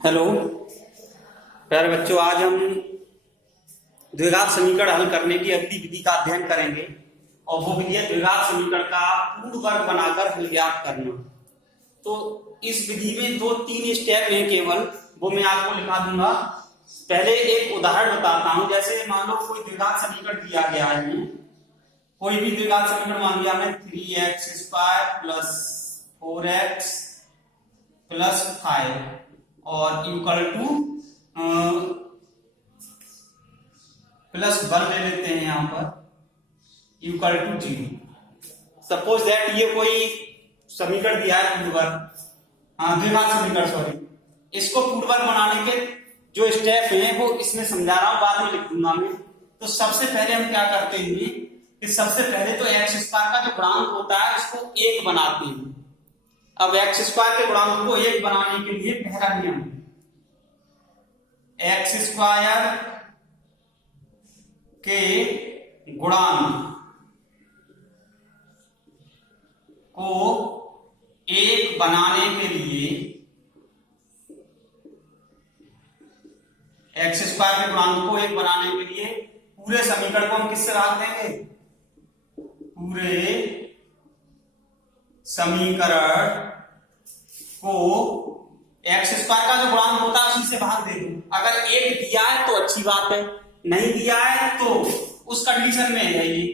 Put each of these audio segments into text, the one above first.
Hello प्यारे बच्चों, आज हम द्विघात समीकरण हल करने की अगली विधि का अध्ययन करेंगे और वो विधि है द्विघात समीकरण का पूर्ण वर्ग बनाकर हल ज्ञात करना। तो इस विधि में दो तीन स्टेप हैं केवल, वो मैं आपको लिखा दूंगा। पहले एक उदाहरण बताता हूं। जैसे मान लो कोई द्विघात समीकरण दिया गया है, कोई भी द्विघात समीकरण मान लिया हमें 3x² प्लस 4x प्लस 5 और इक्वल टू प्लस 1 ले लेते हैं यहां पर इक्वल टू 0। सपोज दैट ये कोई समीकरण दिया है द्विघात समीकरण, सॉरी। इसको पूर्ववर्ग बनाने के जो स्टेप हैं वो इसमें समझा रहा हूं, बाद में लिख दूंगा मैं। तो सबसे पहले हम क्या करते हैं कि सबसे पहले तो x² का जो गुणांक होता है उसको 1 बनाते हैं। अब x² के गुणांक को 1 बनाने के लिए पहला नियम, x² के गुणांक को 1 बनाने के लिए x² के गुणांक को 1 बनाने के लिए पूरे समीकरण को हम किससे भाग देंगे? पूरे समीकरण को x² का जो गुणांक होता है उसी से भाग दे दूं। अगर 1 दिया है तो अच्छी बात है, नहीं दिया है तो उस कंडीशन में है ये।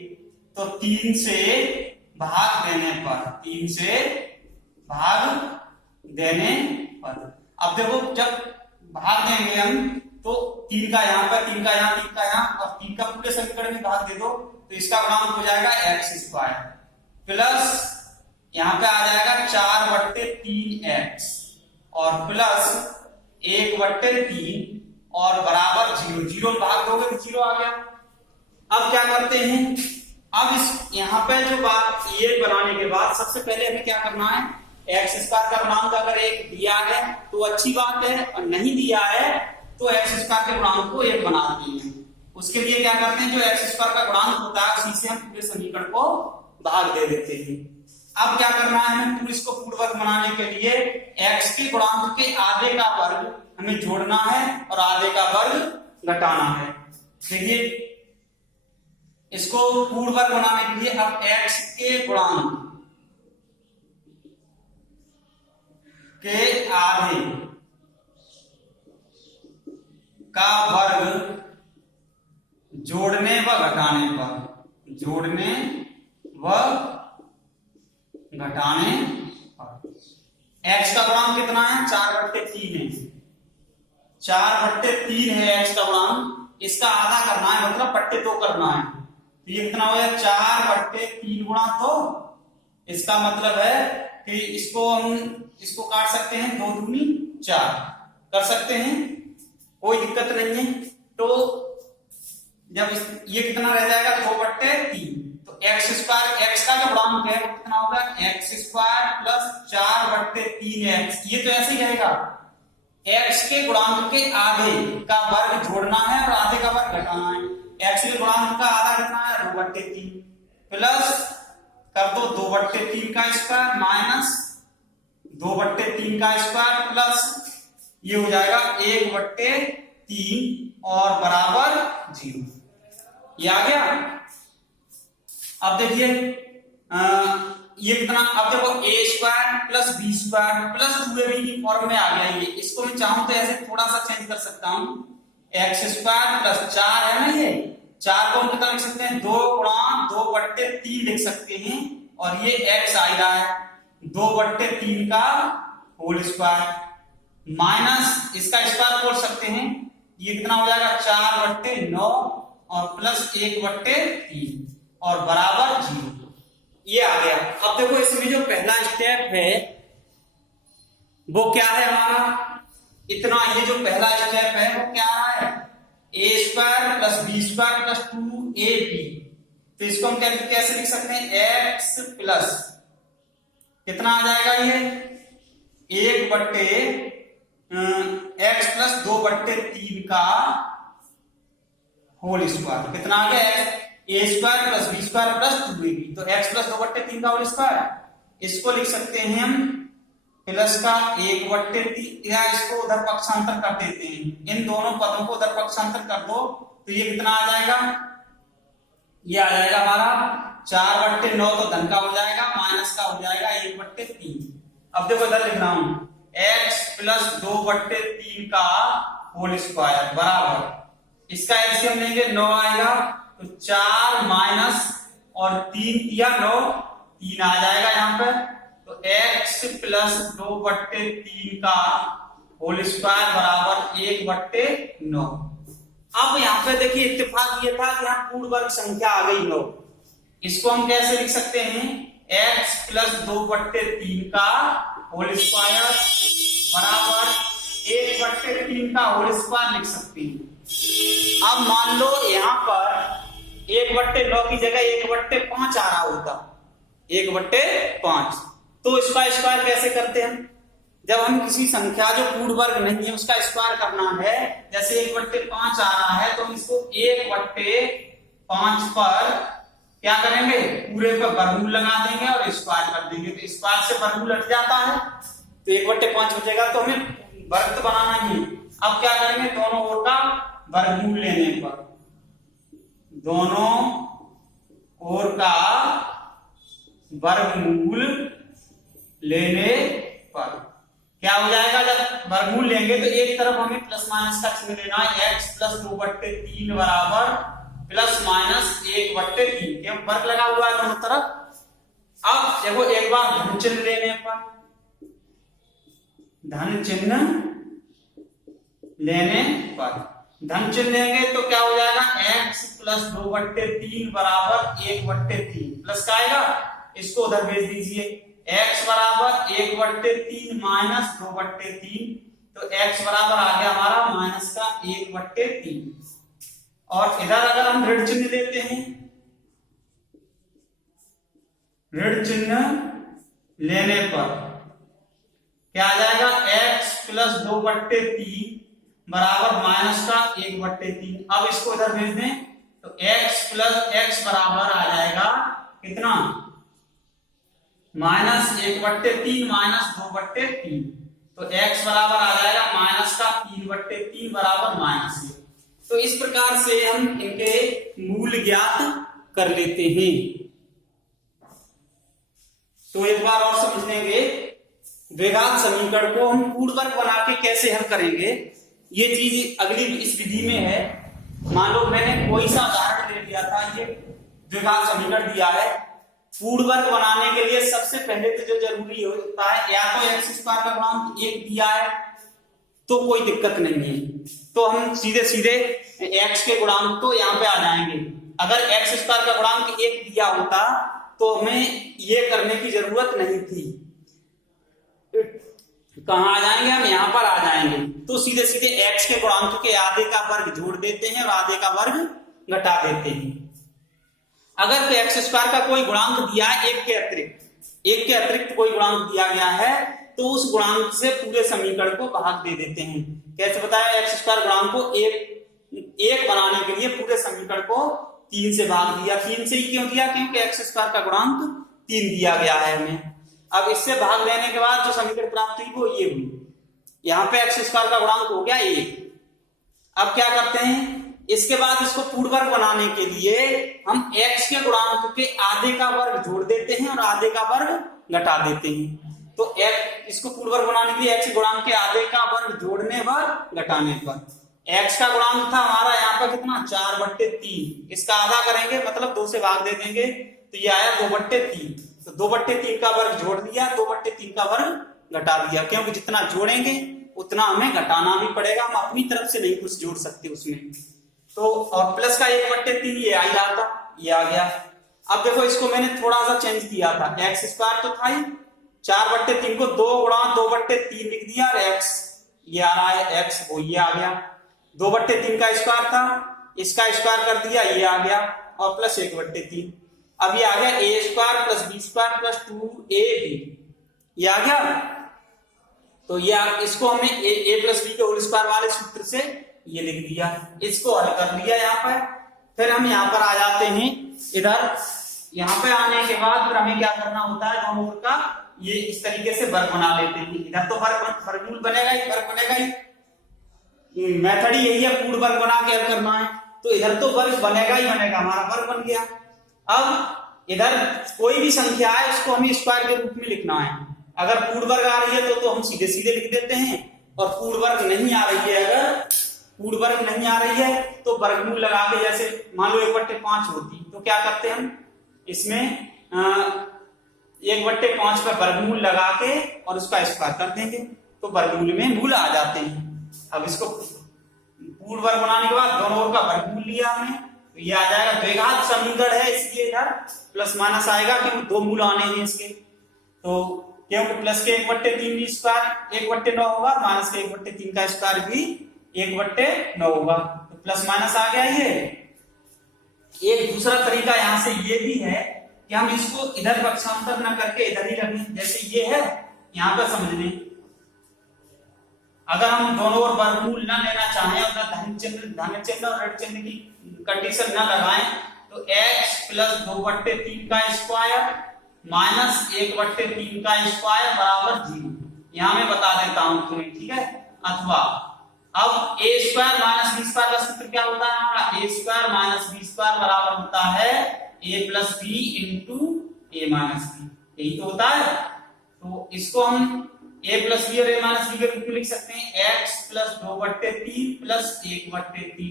तो 3 से भाग देने पर अब देखो, जब भाग देंगे हम तो 3 का यहां पर, 3 का यहां, 3 का यहां और 3 का पूरे समीकरण में भाग दे दो तो इसका गुणांक हो जाएगा x² प्लस यहां पे आ जाएगा 4/3x और प्लस 1/3 और बराबर 0 भाग दोगे तो 0 आ गया। अब क्या करते हैं, अब इस यहां पे जो बात ये बनाने के बाद सबसे पहले हमें क्या करना है, x² का गुणांक अगर 1 दिया है तो अच्छी बात है, और नहीं दिया है तो x² के गुणांक को 1 बनाते हैं। उसके लिए क्या करते हैं, जो x² का गुणांक होता है उसी से हम पूरे समीकरण को भाग दे देते हैं। अब क्या करना है हमें, पूरे इसको पूर्ण वर्ग बनाने के लिए x के गुणांक के आधे का वर्ग हमें जोड़ना है और आधे का वर्ग घटाना है। देखिए, इसको पूर्ण वर्ग बनाने के लिए अब x के गुणांक के आधे का वर्ग जोड़ने व घटाने पर x का गुणांक कितना है, 4/3 है। 4/3 है x का गुणांक, इसका आधा करना है, मतलब बट्टे 2 करना है। तो ये कितना हो गया, 4/3 गुणा 2। इसका मतलब है कि इसको काट सकते हैं, 2 दूनी 4 कर सकते हैं, कोई दिक्कत नहीं है। तो जब ये कितना रह जाएगा, 2/3। तो x का जो गुणांक है वो कितना होगा, x² प्लस 4/3x। ये तो ऐसे ही रहेगा, x के गुणांक के आधे का वर्ग जोड़ना है और आधे का वर्ग घटाना है। x के गुणांक का आधा कितना है, 2/3 प्लस कर दो 2/3 का स्क्वायर माइनस 2/3 का स्क्वायर प्लस ये हो जाएगा 1/3 और बराबर 0। ये आ गया। अब देखिए ये कितना, अब देखो a² plus b² plus 2ab की फॉर्म में आ गया ये। इसको मैं चाहूं तो ऐसे थोड़ा सा चेंज कर सकता हूं, x² प्लस 4 है ना, ये 4 को हम कितना लिख सकते हैं, 2 गुणा 2/3 लिख सकते हैं। और ये x आ रहा है 2/3 का होल स्क्वायर माइनस इसका स्क्वायर बोल सकते हैं, ये कितना हो जाएगा 4/9 और प्लस 1/3 और बराबर 0। ये आ गया। अब देखो, इसमें जो पहला स्टेप है वो क्या है हमारा, इतना, ये जो पहला स्टेप है वो क्या है, a² plus b² plus 2ab। तो इसको हम कैसे लिख सकते हैं, x प्लस कितना आ जाएगा, ये 1/x प्लस 2/3 का होल स्क्वायर कितना आ गया, a² plus b² plus 2ab। तो x प्लस 2/3 का होल स्क्वायर, इसको लिख सकते हैं हम प्लस का 1/3, या इसको उधर पक्षांतर कर देते हैं, इन दोनों पदों को उधर पक्षांतर कर दो तो ये कितना आ जाएगा, ये आ जाएगा हमारा 4/9, तो धन का हो जाएगा, माइनस का हो जाएगा 1/3। अब देखो इधर लिख रहा हूं x प्लस 2/3 का होल स्क्वायर बराबर, इसका एलसीएम लेंगे 9 आएगा, तो 4 माइनस और 3 या 9, 3 आ जाएगा यहाँ पे, तो x प्लस 2/3 का होल स्क्वायर बराबर 1/9। अब यहाँ पे देखिए इत्तेफाक ये था कि यहाँ पूर्ण वर्ग संख्या आ गई 9, इसको हम कैसे लिख सकते हैं, x प्लस 2/3 का होल स्क्वायर बराबर 1/3 का होल स्क्वायर लिख सकते हैं। अब मान लो यहाँ पर 1/9 की जगह 1/5 आ रहा होता, 1/5, तो इसका स्क्वायर कैसे करते हैं, जब हम किसी संख्या जो पूर्ण वर्ग नहीं है उसका स्क्वायर करना है, जैसे 1/5 आ रहा है, तो हम इसको 1/5 पर क्या करेंगे, पूरे पर वर्गमूल लगा देंगे और स्क्वायर कर देंगे, तो स्क्वायर से वर्गमूल हट जाता है, तो 1/5 हो जाएगा, तो हमें वर्ग तो बनाना ही। अब क्या करेंगे, दोनों ओर का वर्गमूल लेने पर, दोनों ओर का वर्गमूल लेने पर क्या हो जाएगा, जब वर्गमूल लेंगे तो एक तरफ हमें प्लस माइनस का चिन्ह लेना है, x प्लस 2/3 बराबर प्लस माइनस 1/3, क्यों वर्ग लगा हुआ है दोनों तरफ। अब देखो एक बार धन चिन्ह लेने पर, धन चिन्ह लेने पर, धन चिन्ह लेंगे तो क्या हो जाएगा, x प्लस 2/3 बराबर 1/3, प्लस का आएगा, इसको उधर भेज दीजिए, x बराबर 1/3 माइनस 2/3, तो x बराबर आ गया हमारा माइनस का 1/3। और इधर अगर हम ऋण चिन्ह लेते हैं, ऋण चिन्ह लेने पर क्या आ जाएगा, x प्लस 2/3 बराबर माइनस का 1/3। अब इसको इधर भेज दें तो x प्लस x बराबर आ जाएगा कितना, माइनस 1/3 माइनस 2/3, तो x बराबर आ जाएगा माइनस का 3/3 बराबर माइनस 1। तो इस प्रकार से हम इनके मूल ज्ञात कर लेते हैं। तो एक बार और समझ लेंगे, द्विघात समीकरण को हम पूर्ण वर्ग बना के कैसे हल करेंगे, ये चीज अगली इस विधि में है। मान लो मैंने कोई सा उदाहरण ले लिया था, ये द्विघात समीकरण दिया है, पूर्ण वर्ग बनाने के लिए सबसे पहले तो जो जरूरी होता है, या तो x स्क्वायर का गुणांक 1 दिया है तो कोई दिक्कत नहीं है, तो हम सीधे सीधे x के गुणांक तो यहाँ पे आ जाएंगे। अगर x स्क्वायर का गुणांक 1 दिया होता तो हमें ये करने की जरूरत नहीं थी, कहाँ आ जाएंगे हम, यहाँ पर आ जाएंगे, तो सीधे सीधे x के गुणांक के आधे का वर्ग जोड़ देते हैं और आधे का वर्ग घटा देते हैं। अगर तो x स्क्वायर का कोई गुणांक दिया है, एक के अतिरिक्त कोई गुणांक दिया गया है, तो उस गुणांक से पूरे समीकरण को भाग दे देते हैं। कैसे बताया, x स्क्वायर गुणांक को एक बनाने के लिए पूरे समीकरण को 3 से भाग दिया। 3 से ही क्यों दिया, क्योंकि x स्क्वायर का गुणांक 3 दिया गया है हमें। अब इससे भाग लेने के बाद जो समीकरण प्राप्त हुई वो ये हुई, यहाँ पे x स्क्वायर का गुणांक हो गया 1। अब क्या करते हैं, इसके बाद इसको पूर्ण वर्ग बनाने के लिए हम x के गुणांक के आधे का वर्ग जोड़ देते हैं और आधे का वर्ग घटा देते हैं। तो इसको पूर्ण वर्ग बनाने के लिए x गुणांक के आधे का वर्ग जोड़ने पर घटाने पर, x का गुणांक था हमारा यहाँ पर कितना 4/3, इसका आधा करेंगे मतलब 2 से भाग दे देंगे, तो ये आया 2/3, तो 2/3 का वर्ग जोड़ दिया, 2/3 का वर्ग घटा दिया, क्योंकि जितना जोड़ेंगे उतना हमें घटाना भी पड़ेगा, हम अपनी तरफ से नहीं कुछ जोड़ सकते उसमें। तो और प्लस का 1/3 ये आ जाता, ये आ गया। अब देखो इसको मैंने थोड़ा सा चेंज किया था, x स्क्वायर तो था ही, 4/3 को 2 गुणा 2/3 लिख दिया और x ये आ रहा है, x वो ये आ गया। 2/3 का स्क्वायर था, इसका स्क्वायर कर दिया, ये आ गया, और प्लस 1/3। अब ये आ गया a square plus b square plus 2ab, ये आ गया। तो ये इसको हमने a प्लस b के होल स्क्वायर वाले सूत्र से ये लिख दिया, इसको हल कर लिया यहाँ पर। फिर हम यहाँ पर आ जाते हैं, इधर यहाँ पे आने के बाद फिर हमें क्या करना होता है, दोनों ओर का ये इस तरीके से वर्ग बना लेते हैं। इधर तो वर्गमूल बनेगा ही, वर्ग बनेगा ही, मेथड ही यही है, पूर्ण वर्ग बना के हल करना है। तो इधर तो वर्ग बनेगा ही बनेगा, हमारा वर्ग बन गया। अब इधर कोई भी संख्या है उसको हमें स्क्वायर के रूप में लिखना है। अगर पूर्ण वर्ग आ रही है तो हम सीधे सीधे लिख देते हैं, और पूर्ण वर्ग नहीं आ रही है, अगर पूर्ण वर्ग नहीं आ रही है तो वर्गमूल लगा के, जैसे मान लो 1/5 होती तो क्या करते हम इसमें 1/5 का वर्गमूल लगा के और उसका स्क्वायर कर देंगे तो वर्गमूल में मूल आ जाते हैं। अब इसको पूर्ण वर्ग बनाने के बाद दोनों ओर का वर्गमूल लिया हमने, तो ये आ जाएगा द्विघात समीकरण है, इसलिए इधर प्लस माइनस आएगा क्योंकि दो मूल आने हैं इसके। तो क्योंकि प्लस के 1/3 भी स्क्वायर 1/9 होगा, माइनस के 1/3 का स्क्वायर भी 1/9 होगा, तो प्लस माइनस आ गया। ये एक दूसरा तरीका यहां से ये भी है कि हम इसको इधर पक्षांतर न करके इधर ही रखें, जैसे ये है यहां पर समझ लें। अगर हम दोनों ओर वर्गमूल न लेना चाहें और धन चिन्ह और ऋण चिन्ह की कंडीशन न लगाएं तो x प्लस 2/3 का स्क्वायर माइनस 1/3 का स्क्वायर बराबर 0, यहां मैं बता देता हूं तुम्हें, ठीक है। अथवा अब a square minus b square का सूत्र क्या होता है हमारा, a square minus b square बराबर होता है a plus b into a minus b, यही तो होता है। तो इसको हम a प्लस b और a माइनस b के रूप में लिख सकते हैं, x plus 2/3 plus 1/3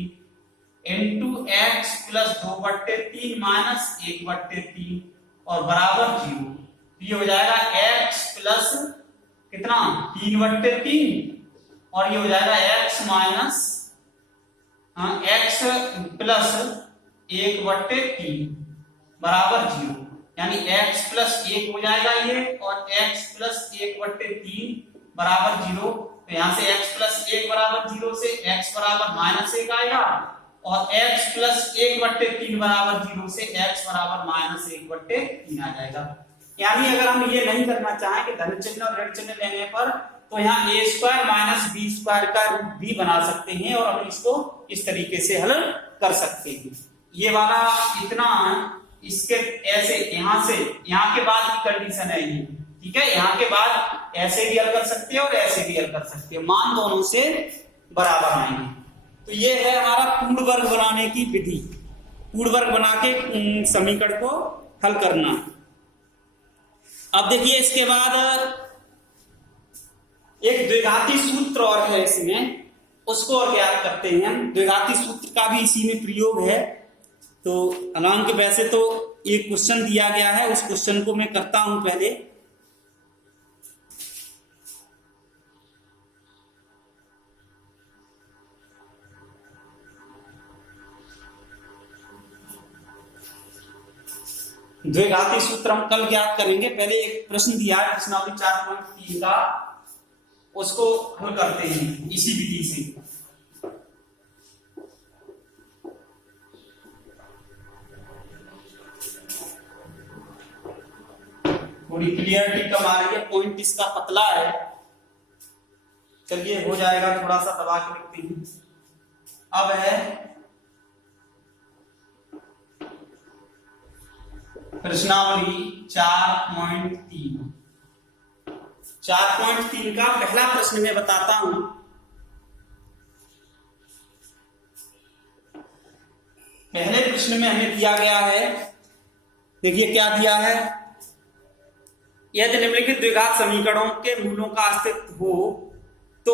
into x plus 2/3 minus 1/3 और बराबर 0। ये हो जाएगा x प्लस कितना 3/3 और ये हो जाएगा x माइनस x प्लस 1/3 बराबर 0, यानी x प्लस 1 हो जाएगा ये और x प्लस 1/3 बराबर 0। तो यहां से x प्लस 1 बराबर 0 से x बराबर -1 आएगा और x प्लस 1/3 बराबर 0 से x बराबर -1/3 आ जाएगा। यानी अगर हम ये नहीं करना चाहें कि धन चिन्ह और ऋण चिन्ह लेने पर, तो यहाँ a square minus b square का रूप भी बना सकते हैं और हम इसको इस तरीके से हल कर सकते हैं। ये वाला इतना, इसके ऐसे यहाँ के बाद की कंडीशन है ये, ठीक है। यहाँ के बाद ऐसे भी हल कर सकते हैं और ऐसे भी हल कर सकते हैं, मान दोनों से बराबर आएंगे। तो ये है हमारा पूर्ण वर्ग बनाने की विधि, पूर्ण वर्ग बना के समीकरण को हल करना। अब देखिए इसके बाद एक द्विघाती सूत्र और है इसमें, उसको और ज्ञात करते हैं हम। द्विघाती सूत्र का भी इसी में प्रयोग है। तो हालांकि वैसे तो एक क्वेश्चन दिया गया है, उस क्वेश्चन को मैं करता हूं पहले। द्विघाती सूत्र हम कल ज्ञात करेंगे, पहले एक प्रश्न दिया है प्रश्नावली 4.3 का, उसको हल करते हैं इसी विधि से। थोड़ी क्लियरिटी कम आ रही है, पॉइंट इसका पतला है, चलिए हो जाएगा, थोड़ा सा दबा के लिखते हैं। अब है प्रश्नावली 4.3। 4.3 का पहला प्रश्न मैं बताता हूं। पहले प्रश्न में हमें दिया गया है, देखिए क्या दिया है, यदि निम्नलिखित द्विघात समीकरणों के मूलों का अस्तित्व हो तो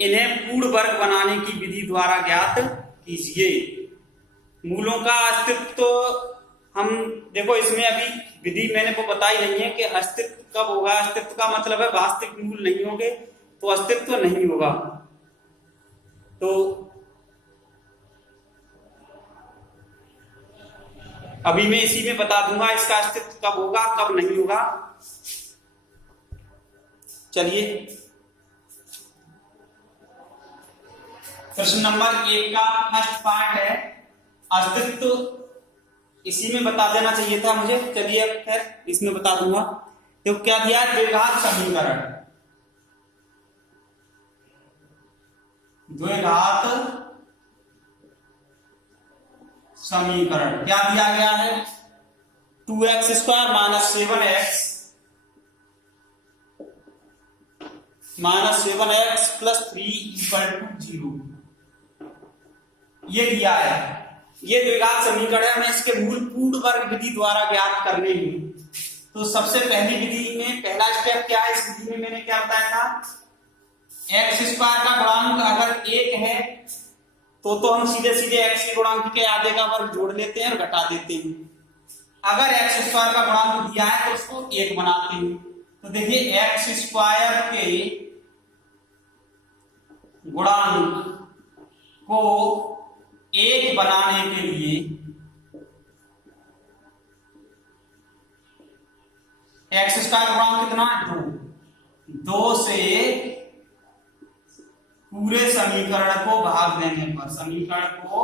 इन्हें पूर्ण वर्ग बनाने की विधि द्वारा ज्ञात कीजिए। मूलों का अस्तित्व तो हम देखो, इसमें अभी विधि मैंने को बताई नहीं है कि अस्तित्व कब होगा। अस्तित्व का मतलब है वास्तविक मूल नहीं होंगे तो अस्तित्व नहीं होगा। तो अभी मैं इसी में बता दूंगा इसका अस्तित्व कब होगा कब नहीं होगा। चलिए प्रश्न नंबर 1 का फर्स्ट पार्ट है अस्तित्व, इसी में बता देना चाहिए था मुझे। चलिए अब खैर इसमें बता दूंगा। तो क्या दिया है, द्विघात समीकरण, द्विघात समीकरण क्या दिया गया है, 2x² - 7x -7x + 3 = 0 ये दिया है। ये द्विघात समीकरण है, हमें इसके मूल पूर्ण वर्ग विधि द्वारा ज्ञात करने हैं। तो सबसे पहली विधि में पहला स्टेप क्या है, इस विधि में मैंने क्या बताया था, x² का गुणांक अगर 1 है तो हम सीधे सीधे x के गुणांक के आधे का वर्ग जोड़ लेते हैं और घटा देते हैं। अगर x² का गुणांक दिया है तो उसको 1 बनाते हैं। तो देखिए x² के गुणांक को 1 बनाने के लिए x² का गुणांक कितना है, 2 से पूरे समीकरण को भाग देने पर, समीकरण को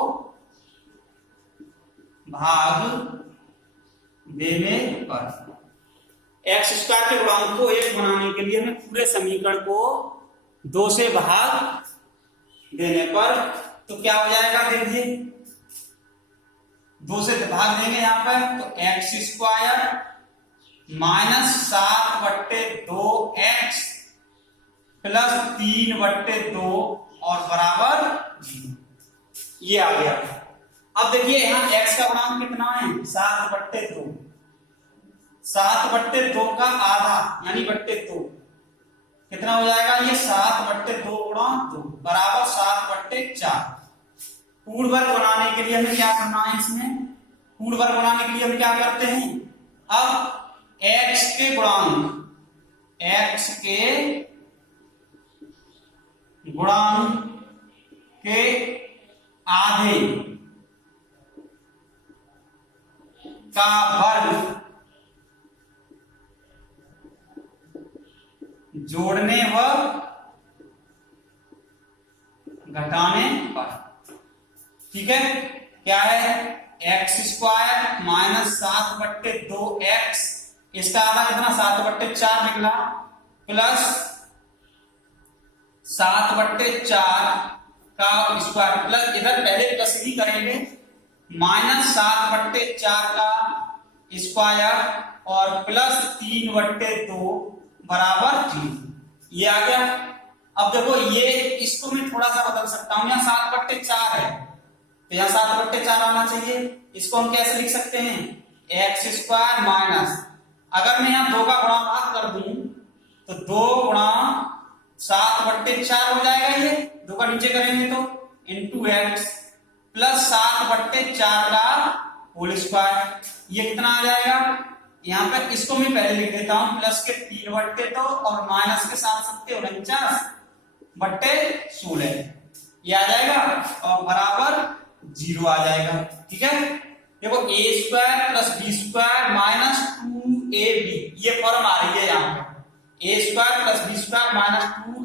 भाग देने पर x² के गुणांक को 1 बनाने के लिए हमें पूरे समीकरण को 2 से भाग देने पर, तो क्या हो जाएगा, देखिए 2 से भाग देंगे यहां पर, तो x² -7/2x + 3/2 और बराबर 0। ये आ गया। अब देखिए यहां x का गुणांक कितना है, 7/2, 7/2 का आधा यानी बट्टे 2 कितना हो जाएगा, ये 7/2 × 2 बराबर 7/4। पूर्ण वर्ग बनाने के लिए हमें क्या करना है, इसमें पूर्ण वर्ग बनाने के लिए हम क्या करते हैं, अब x के गुणांक के आधे का वर्ग जोड़ने व घटाने पर, ठीक है, क्या है, x² -7/2x, इसका आधा कितना 7/4 निकला, प्लस 7/4 का स्क्वायर, प्लस इधर पहले प्लस ही करेंगे, -7/4 का स्क्वायर और प्लस 3/2 बराबर 0। ये आ गया। अब देखो ये इसको मैं थोड़ा सा बदल सकता हूं, यहाँ 7/4 है तो यहाँ 7/4 आना चाहिए। इसको हम कैसे लिख सकते हैं, x² माइनस, अगर मैं यहाँ 2 का गुणा भाग कर दूं तो 2 × 7/4 हो जाएगा, ये 2 का नीचे करेंगे तो इंटू x प्लस 7/4 का होल स्क्वायर, ये कितना आ जाएगा, यहाँ पर इसको मैं पहले लिख देता हूं, प्लस के 3/2 और माइनस के 7/16 ये आ जाएगा और बराबर 0 आ जाएगा। ठीक है, देखो a² + b² - 2ab, ये फॉर्म आ रही है यहाँ पर, a² + b² - 2ab,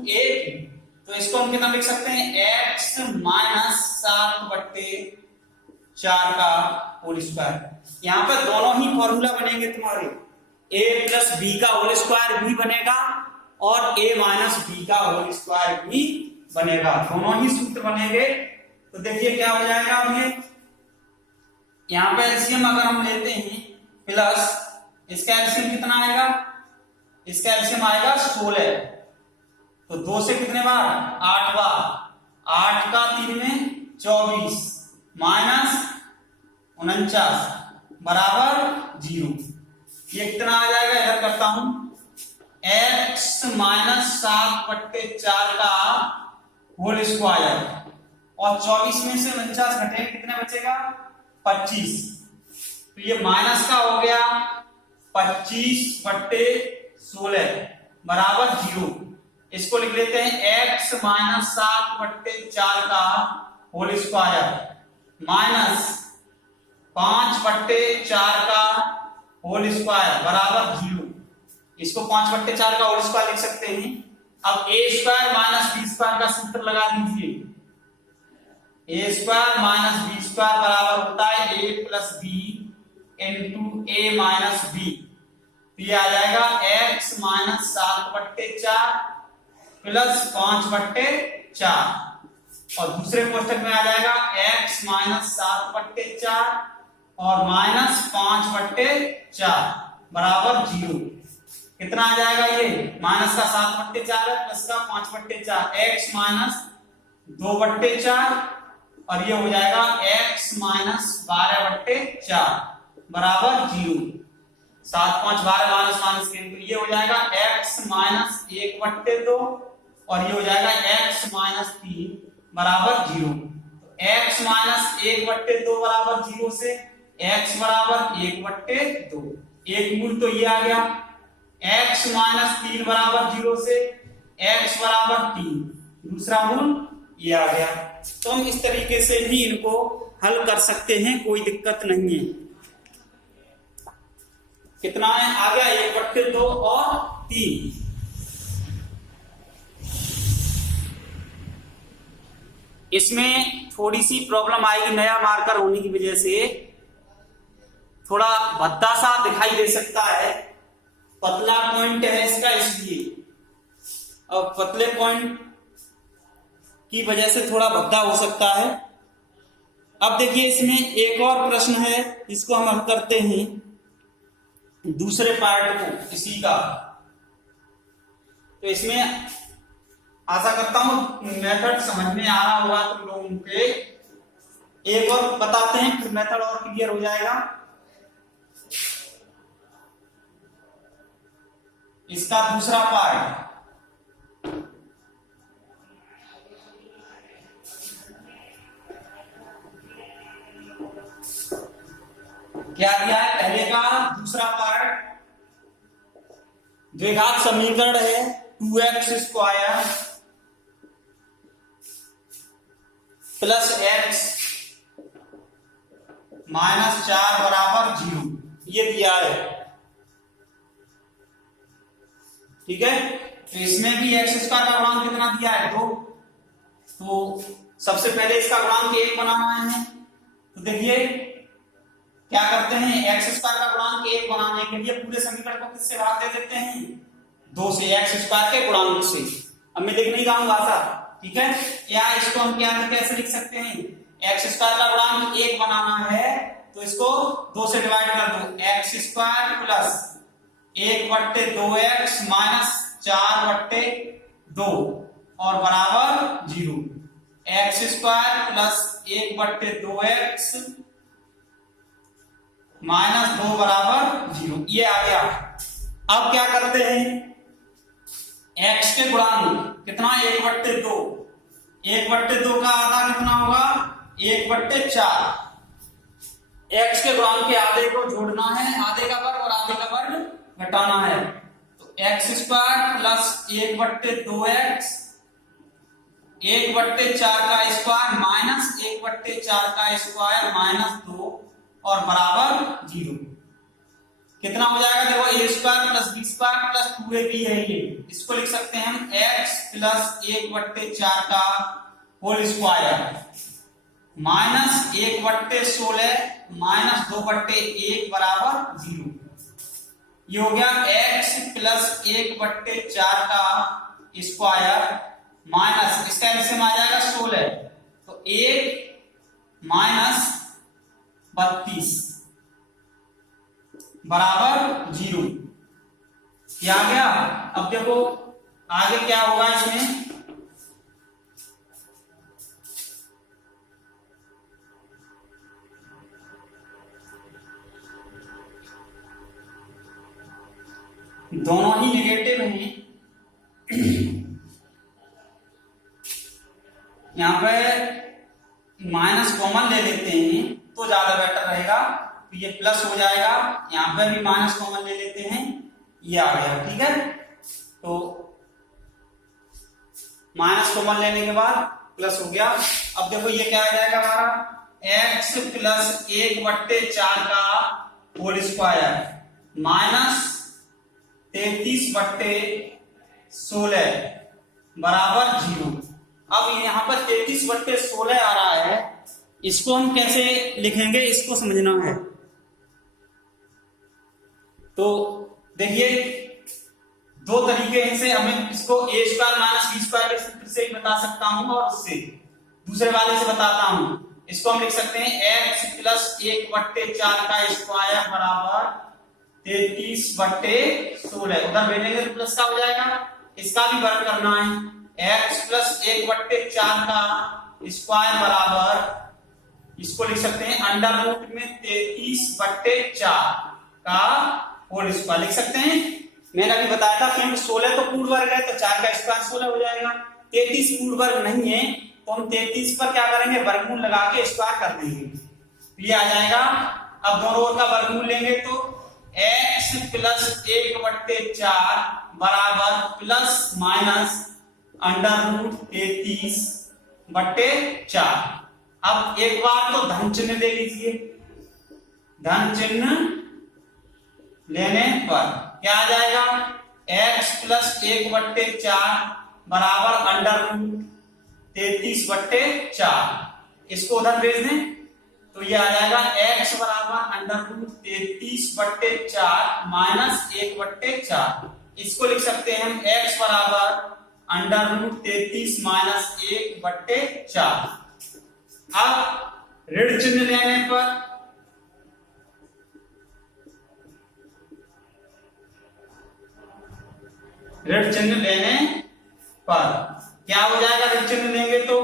तो इसको हम कितना लिख सकते हैं, x - 7/4 का होल स्क्वायर। यहाँ पर दोनों ही फॉर्मूला बनेंगे तुम्हारे, a + b का होल स्क्वायर भी बनेगा और a - b का होल स्क्वायर भी बनेगा, दोनों ही सूत्र बनेंगे। तो देखिए क्या हो जाएगा, अब ये यहाँ पे एलसीएम अगर हम लेते हैं प्लस इसका एलसीएम कितना आएगा, इसका एलसीएम आएगा 16, तो 2 से कितने बार 8 बार, 8 का 3 में 24 माइनस 49 बराबर 0। ये कितना आ जाएगा, इधर करता हूं, x - 7/4 का होल स्क्वायर और 24 में से 49 घटेंगे कितने बचेगा, 25, तो ये माइनस का हो गया 25/16 बराबर 0। इसको लिख लेते हैं x - 7/4 का होल स्क्वायर माइनस 5/4 का होल स्क्वायर बराबर 0। इसको 5/4 का होल स्क्वायर लिख सकते हैं। अब a² - b² का सूत्र लगा दीजिए, a² - b² बराबर होता है a + b into a - b, तो ये आ जाएगा x - 7/4 प्लस 5/4 और दूसरे कोष्टक में आ जाएगा x - 7/4 और माइनस 5/4 बराबर 0। कितना आ जाएगा ये माइनस का 7/4 है प्लस का 5/4 x माइनस 2/4 और ये हो जाएगा x माइनस 12/4 बराबर 0। 7 5 12 माइनस माइनस कैंसिल, ये हो जाएगा x माइनस 1/2 और ये हो जाएगा x माइनस 3 बराबर 0। x माइनस 1/2 बराबर 0 से x बराबर 1/2, एक मूल तो ये आ गया। x माइनस 3 बराबर 0 से x बराबर 3, दूसरा मूल ये आ गया। तो हम इस तरीके से भी इनको हल कर सकते हैं, कोई दिक्कत नहीं है। कितना है आ गया 1/2 और 3। इसमें थोड़ी सी प्रॉब्लम आएगी, नया मार्कर होने की वजह से थोड़ा भद्दा सा दिखाई दे सकता है, पतला पॉइंट है इसका इसलिए, और पतले पॉइंट की वजह से थोड़ा भद्दा हो सकता है। अब देखिए इसमें एक और प्रश्न है, इसको हम हल करते हैं दूसरे पार्ट को इसी का। तो इसमें आशा करता हूं मेथड समझ में आ रहा होगा तुम लोगों के। एक और बताते हैं फिर मेथड और क्लियर हो जाएगा। इसका दूसरा पार्ट क्या दिया है, पहले का दूसरा पार्ट द्विघात समीकरण है 2x square plus x minus 4 बराबर 0, ये दिया है। ठीक है, तो इसमें भी x स्क्वायर का गुणांक कितना दिया है 2। तो सबसे पहले इसका गुणांक 1 बनाना है। तो देखिए क्या करते हैं, x स्क्वायर का गुणांक 1 बनाने के लिए पूरे समीकरण को किससे भाग दे देते हैं 2 से, x स्क्वायर के गुणांक से। अब मैं लिख नहीं जाऊंगा सा, ठीक है। या इसको हम क्या कैसे लिख सकते हैं, x स्क्वायर का गुणांक 1 बनाना है तो इसको 2 से डिवाइड कर दो, x square plus 1/2x minus 4/2 और बराबर 0। x square plus 1/2x minus 2 बराबर 0, ये आ गया। अब क्या करते हैं, x के गुणांक कितना 1/2, 1/2 का आधा कितना होगा 1/4। x के गुणांक के आधे को जोड़ना है, आधे का वर्ग और आधे का वर्ग घटाना है। तो x स्क्वायर प्लस 1/2x 1/4 का स्क्वायर माइनस 1/4 का स्क्वायर माइनस 2 और बराबर 0। कितना हो जाएगा, देखो a square plus b square plus 2ab है ये, इसको लिख सकते हैं हम x प्लस 1/4 का होल स्क्वायर माइनस 1/16 माइनस 2/1 बराबर 0। ये हो गया x प्लस 1/4 का स्क्वायर माइनस, इसका एलसीएम आ जाएगा 16, तो 1 माइनस 32 बराबर 0, ये आ गया। अब देखो आगे क्या होगा, इसमें दोनों ही निगेटिव हैं, यहां पे माइनस कॉमन ले लेते हैं तो ज्यादा बेटर रहेगा। तो ये प्लस हो जाएगा, यहां पे भी माइनस कॉमन ले लेते हैं, ये आ गया। ठीक है, तो माइनस कॉमन लेने के बाद प्लस हो गया। अब देखो ये क्या आ जाएगा हमारा x प्लस 1/4 का होल स्क्वायर माइनस 33/16 बराबर 0। अब यहाँ पर 33/16 आ रहा है, इसको हम कैसे लिखेंगे इसको समझना है। तो देखिए दो तरीके से हमें इसको a square minus b square के सूत्र से बता सकता हूं और उससे दूसरे वाले से बताता हूं। इसको हम लिख सकते हैं x प्लस 1/4 का स्क्वायर बराबर 33/16 उधर भेजेंगे तो प्लस का हो जाएगा, इसका भी वर्ग करना है। x प्लस 1/4 का स्क्वायर बराबर, इसको लिख सकते हैं अंडर रूट में 33/4 का होल स्क्वायर लिख सकते हैं। मैंने अभी बताया था फ्रेंड 16 तो पूर्ण वर्ग है तो 4 का स्क्वायर 16 हो जाएगा। 33 पूर्ण वर्ग नहीं है तो हम 33 पर क्या करेंगे, वर्गमूल लगा के स्क्वायर कर देंगे, ये आ जाएगा। अब दोनों ओर का वर्गमूल लेंगे तो x प्लस 1/4 बराबर प्लस माइनस अंडर रूट 33/4। अब एक बार तो धन चिन्ह ले लीजिए, धन चिन्ह लेने पर क्या आ जाएगा, x प्लस 1/4 बराबर अंडर रूट 33/4, इसको उधर भेज दें तो ये आ जाएगा x बराबर अंडर रूट 33/4 माइनस 1/4। इसको लिख सकते हैं हम x बराबर अंडर रूट 33 माइनस 1/4। अब ऋण चिन्ह लेने पर ऋण चिन्ह लेने पर क्या हो जाएगा, ऋण चिन्ह लेंगे तो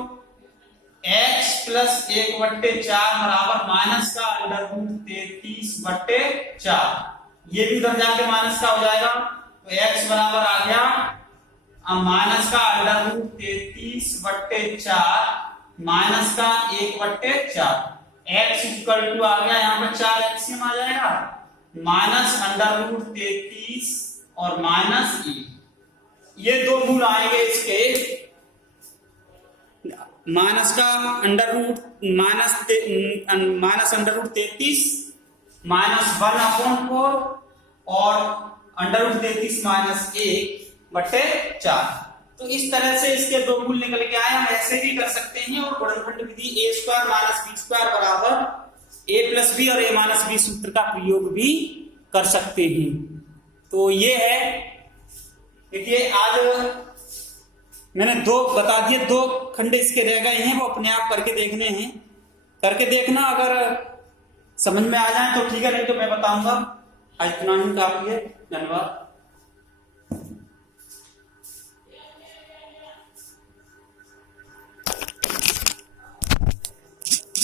x प्लस 1/4 बराबर माइनस का अंडर रूट 33/4, ये भी उधर जाके माइनस का हो जाएगा तो x बराबर आ गया माइनस का अंडर रूट 33/4 माइनस का 1/4, x इक्वल टू आ गया यहाँ पर 4 एलसीएम आ जाएगा माइनस अंडर रूट 33 और माइनस 1, ये दो मूल आएंगे इसके, माइनस का under root minus under root 33 minus 1/4 और अंडर रूट 33 माइनस 1/4। तो इस तरह से इसके दो मूल निकल के आए, हम ऐसे भी कर सकते हैं और गुणनखंड विधि a² माइनस b² बराबर a प्लस बी और a माइनस बी सूत्र का प्रयोग भी कर सकते हैं। तो ये है, देखिए आज मैंने दो बता दिए, दो खंड इसके रह गए हैं, वो अपने आप करके देखने हैं, करके देखना, अगर समझ में आ जाए तो ठीक है, नहीं तो मैं बताऊंगा। आज इतना ही काफी है, धन्यवाद।